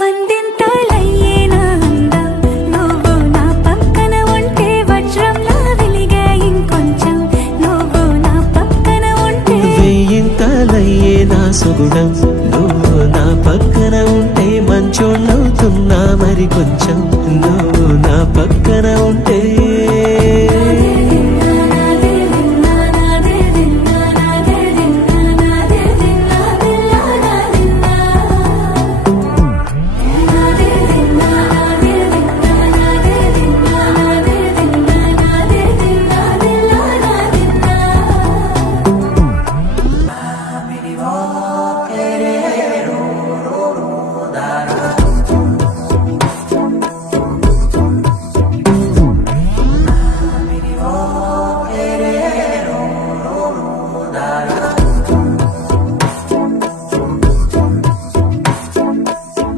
వందింతలయ్యేనా అందం నువ్వు నా పక్కన ఉంటే వజ్రంలా వెలిగే ఇంకొంచెం నువ్వు నా పక్కన ఉంటే వెయ్యింతలయ్యే నా సుగుణం నువ్వు నా పక్కన ఉంటే మంచోళ్ళవుతున్నా మరి కొంచెం నువ్వు నా పక్కన ఉంటే